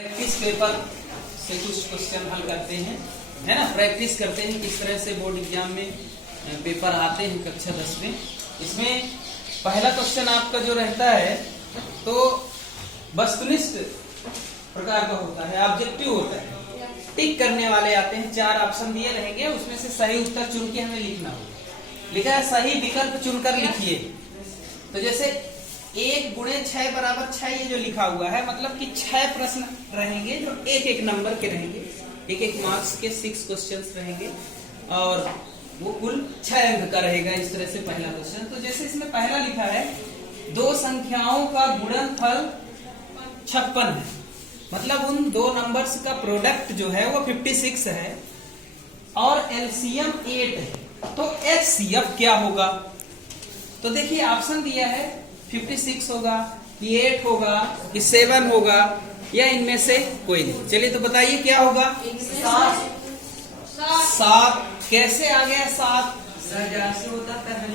Practice paper से कुछ question हल करते हैं, है ना। प्रैक्टिस करते हैं किस तरह से बोर्ड एग्जाम में पेपर आते हैं कक्षा 10 में। इसमें पहला क्वेश्चन आपका जो रहता है तो वस्तुनिष्ठ प्रकार का होता है, ऑब्जेक्टिव होता है। टिक करने वाले आते हैं, 4 ऑप्शन दिए रहेंगे, उसमें से सही उत्तर चुन के हमें लिखना होगा। लिखा है सही विकल्प चुनकर लिखिए। तो जैसे 1 × 6 = 6 ये जो लिखा हुआ है, मतलब कि 6 प्रश्न रहेंगे जो एक नंबर के रहेंगे, एक मार्क्स के 6 क्वेश्चंस रहेंगे और वो कुल 6 अंक का रहेगा। इस तरह से पहला क्वेश्चन। तो जैसे इसमें पहला लिखा है 2 संख्याओं का गुणनफल 56 है, मतलब उन 2 नंबर्स का प्रोडक्ट जो है वो 56 है और एलसीएम 8 है, तो एचसीएफ क्या होगा। तो देखिए ऑप्शन दिया है 56 होगा कि 8 होगा कि 7 होगा या इनमें से कोई नहीं। चलिए तो बताइए क्या होगा। 7 कैसे आ गया 7 से होता है।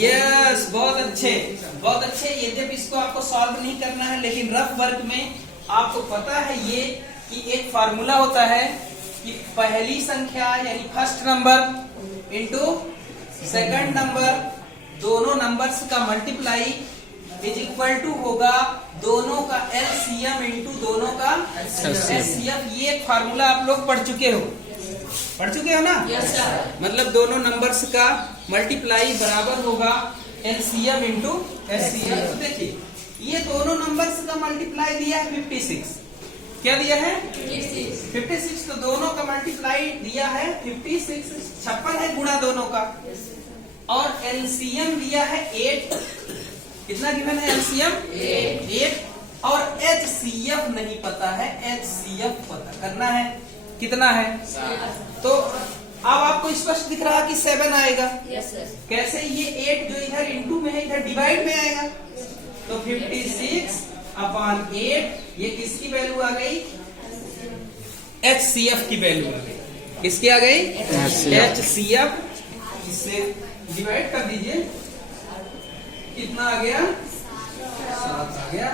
यस, बहुत अच्छे बहुत अच्छे। यद्यपि इसको आपको सॉल्व नहीं करना है, लेकिन रफ वर्क में आपको पता है ये कि एक फार्मूला होता है कि पहली संख्या यानी first number into second number, दोनों नंबर्स का मल्टीप्लाई इज इक्वल टू होगा दोनों का एलसीएम इंटू दोनों का एचसीएफ। ये फार्मूला आप लोग पढ़ चुके हो ना। yes, sir. मतलब दोनों नंबर्स का मल्टीप्लाई बराबर होगा एलसीएम इंटू एचसीएफ। तो देखिए ये दोनों नंबर्स का मल्टीप्लाई दिया है 56। क्या दिया है 56। तो दोनों का मल्टीप्लाई दिया है 56, 56 है गुणा दोनों का, और एलसीएम दिया है 8। कितना गिवन है एलसीएम 8 और एचसीएफ नहीं पता है, एचसीएफ पता करना है। कितना है 7। तो अब आपको स्पष्ट दिख रहा कि 7 आएगा। yes, कैसे, ये 8 जो इधर इंटू में है इधर डिवाइड में आएगा, तो 56/8 ये किसकी वैल्यू आ गई, एचसीएफ की वैल्यू आ गई। किसकी आ गई एचसीएफ। इससे डिवाइड कर दीजिए, कितना आ गया 7 आ गया।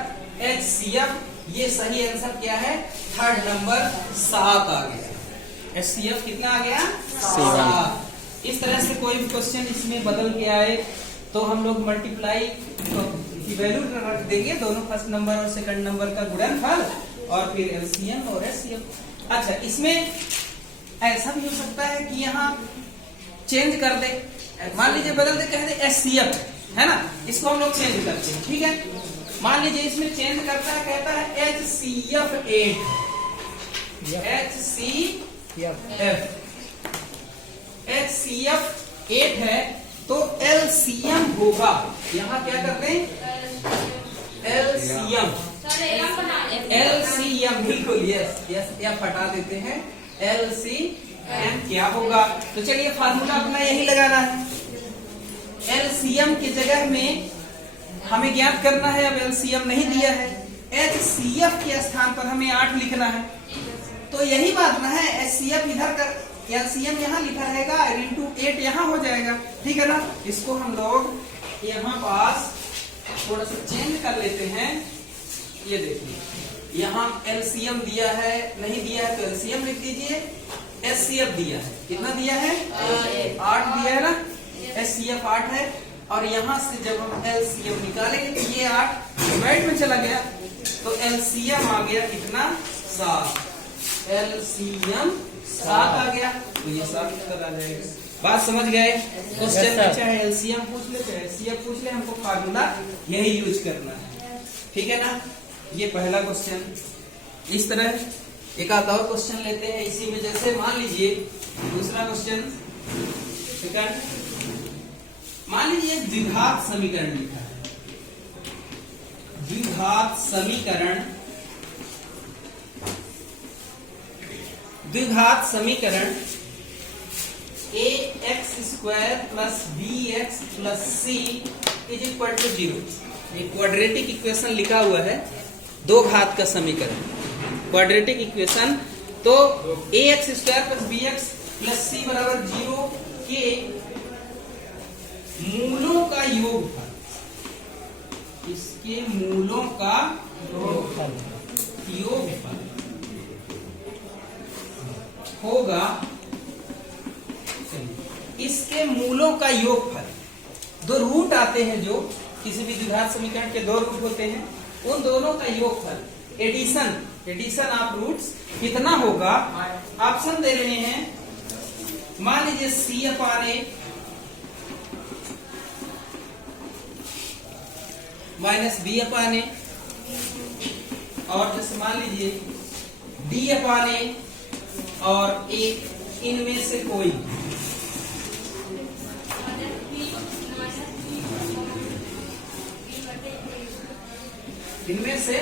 एचसीएफ ये सही आंसर क्या है, थर्ड नंबर 7 आ गया। एचसीएफ कितना आ गया 7। इस तरह से कोई भी क्वेश्चन इसमें बदल के आए तो हम लोग मल्टीप्लाई की वैल्यू रख देंगे, दोनों फर्स्ट नंबर और सेकंड नंबर का गुणनफल और फिर एलसीएम और एचसीएफ। अच्छा, इसमें ऐसा भी हो सकता है कि यहाँ चेंज कर दे, मान लीजिए बदल दे, कह दे एचसीएफ, है ना, इसको हम लोग चेंज करते हैं। ठीक है, मान लीजिए इसमें चेंज करता है, कहता है एचसीएफ 8 है, तो एलसीएम होगा, यहाँ क्या करते हैं एलसीएम बिल्कुल यस एफ हटा देते हैं। एलसीएम क्या होगा, तो चलिए फार्मूला अपना यही लगाना है। एलसीएम की जगह में हमें ज्ञात करना है, अब एलसीएम नहीं दिया है, एचसीएफ के स्थान पर हमें 8 लिखना है। तो यही बात ना है, एचसीएफ इधर कर, एलसीएम यहाँ लिखा रहेगा, इंटू 8 यहाँ हो जाएगा। ठीक है ना, इसको हम लोग यहाँ पास थोड़ा सा चेंज कर लेते हैं। ये देखिए यहाँ एलसीएम दिया है, नहीं दिया है तो एलसीएम लिख दीजिए। एचसीएफ दिया है, कितना दिया है 8 दिया है ना, एचसीएफ 8 है, और यहाँ से जब हम एलसीएम निकालेंगे तो ये 8 डिवाइड में चला गया, तो एलसीएम आ गया कितना 7। एलसीएम 7 आ गया, तो ये 7 उत्तर आ जाएगा। बात समझ गए। क्वेश्चन में चाहे एलसीएम पूछ ले चाहे एचसीएफ पूछ ले, हमको फार्मूला यही यूज करना है। ठीक है ना, ये पहला क्वेश्चन। इस तरह एक आधा और क्वेश्चन लेते हैं इसी में। जैसे मान लीजिए दूसरा क्वेश्चन, सेकंड, मान लीजिए द्विघात समीकरण लिखा है। द्विघात समीकरण ax² + bx + c = 0। एक क्वाड्रेटिक इक्वेशन लिखा हुआ है, 2 घात का समीकरण, क्वाड्रेटिक इक्वेशन। तो ax² + bx + c = 0 के मूलों का योगफल, इसके मूलों का योगफल होगा इसके मूलों का योगफल। दो रूट आते हैं जो किसी भी द्विघात समीकरण के दो रूट होते हैं, उन दोनों का योगफल एडिशन ऑफ रूट्स कितना होगा। ऑप्शन दे रहे हैं, मान लीजिए C/A माइनस B/A, और जैसे मान लीजिए D/A और एक इनमें से कोई। इनमें से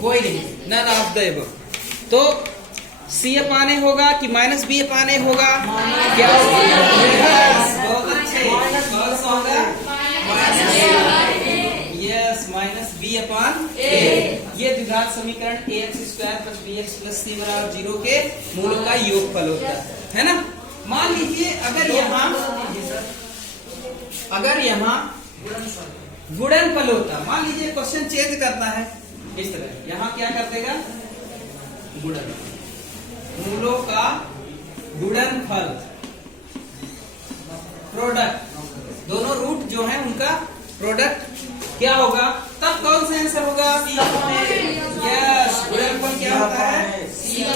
कोई नहीं, नन ऑफ द अबव। तो C/A होगा कि माइनस B/A होगा? क्या होगा? बहुत अच्छे, कौन सा होगा? Yes, minus B/A। ये द्विघात समीकरण ax² + bx + c = 0 के मूलों का योगफल होता है ना। मान लीजिए अगर यहाँ गुणनफल होता, मान लीजिए क्वेश्चन चेंज करना है इस तरह, यहाँ क्या कर देगा? गुणन, मूलों का गुणनफल, प्रोडक्ट, दोनों रूट जो है उनका प्रोडक्ट क्या होगा? तब कौन सा आंसर होगा? यस, गुणनफल क्या होता है? C/A।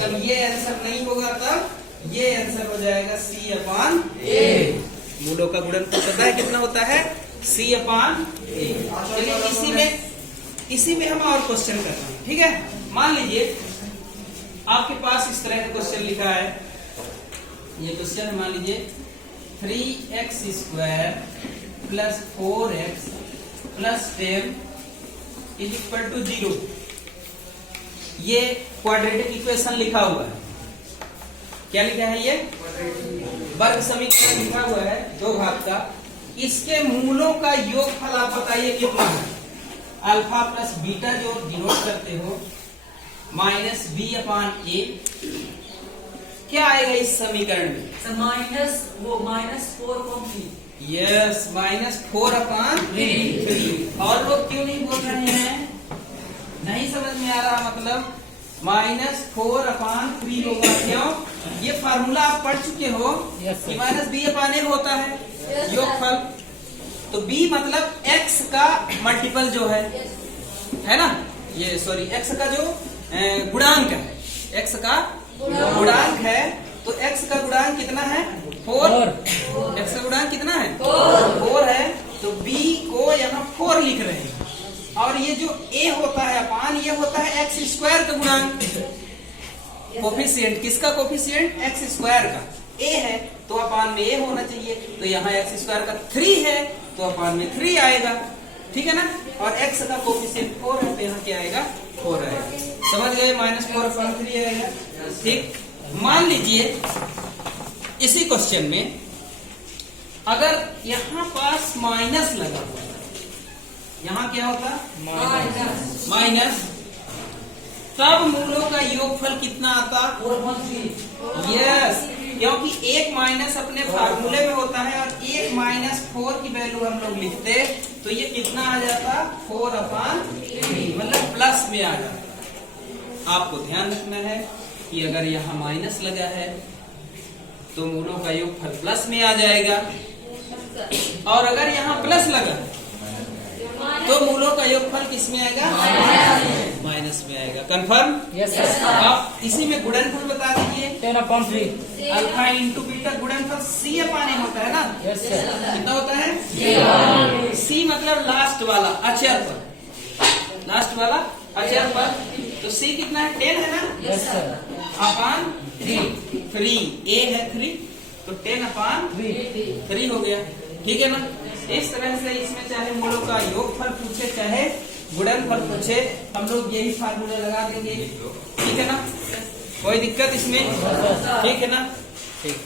तब ये आंसर नहीं होगा, तब ये आंसर हो जाएगा C/A। मूलों का गुणनफल पता है कितना होता है? C/A। चलिए इसी में हम और क्वेश्चन करते हैं, ठीक है। मान लीजिए आपके पास इस तरह का क्वेश्चन लिखा है, ये क्वेश्चन मान लीजिए 3x² + 4x + 10 = 0। ये क्वाड्रेटिक इक्वेशन लिखा हुआ है। क्या लिखा है? ये वर्ग समीकरण लिखा हुआ है, दो भाग का। इसके मूलों का योगफल आप बताइए कितना है? अल्फा प्लस बीटा जो डिनोट करते हो, माइनस B/A। क्या आएगा इस समीकरण में? -4/3। यस, -4/3। और लोग क्यों नहीं बोल रहे हैं? नहीं समझ में आ रहा, मतलब -4/3 होगा। क्यों? ये फार्मूला आप पढ़ चुके हो कि माइनस B/A होता है योगफल। तो B मतलब x का मल्टीपल जो है ना, ये सॉरी x का जो गुणांक है, x का गुणांक है। तो x का गुणांक कितना है? 4। x का गुणांक कितना है? 4 है। तो B को यहाँ 4 लिख रहे हैं, और ये जो a होता है अपान, ये होता है x² का गुणांक। कोफिशिएंट किसका? कोफिशिएंट x² का। a है तो अपान में a होना चाहिए, तो यहाँ x² का 3 है तो अपान में 3 आएगा, ठीक है ना। और x का कोफिशिएंट 4 है तो यहाँ क्या आएगा? 4 आएगा। समझ गए? -4/3 आएगा, ठीक। मान लीजिए इसी क्वेश्चन में अगर यहाँ पास माइनस लगा हुआ, यहाँ क्या होता? माइनस। तब मूलों का योगफल कितना आता? 4/3। क्योंकि एक माइनस अपने फार्मूले में होता है, और एक -4 की वैल्यू हम लोग लिखते, तो ये कितना आ जाता? 4/3, मतलब प्लस में आ जाता। आपको ध्यान रखना है कि अगर यहाँ माइनस लगा है तो मूलों का योगफल प्लस में आ जाएगा, और अगर यहाँ प्लस लगा तो मूलों का योगफल किस में आएगा? माइनस में आएगा। कंफर्म? Yes sir. आप इसी में गुणनफल बता दीजिए। 10/3 अल्फा इंटू बीटा गुणनफल C/A होता है ना? Yes sir. कितना होता है? C मतलब लास्ट वाला अक्षर पर, लास्ट वाला अक्षर पर। तो C कितना है? 10 है ना? Yes sir. अपान 3 A है 3, तो 10/3 हो गया, ठीक है ना। इस तरह से इसमें चाहे मूलों का योगफल पूछे चाहे गुणनफल पूछे, हम लोग यही फार्मूला लगा देंगे, ठीक है ना। कोई दिक्कत इसमें? ठीक है ना, ठीक।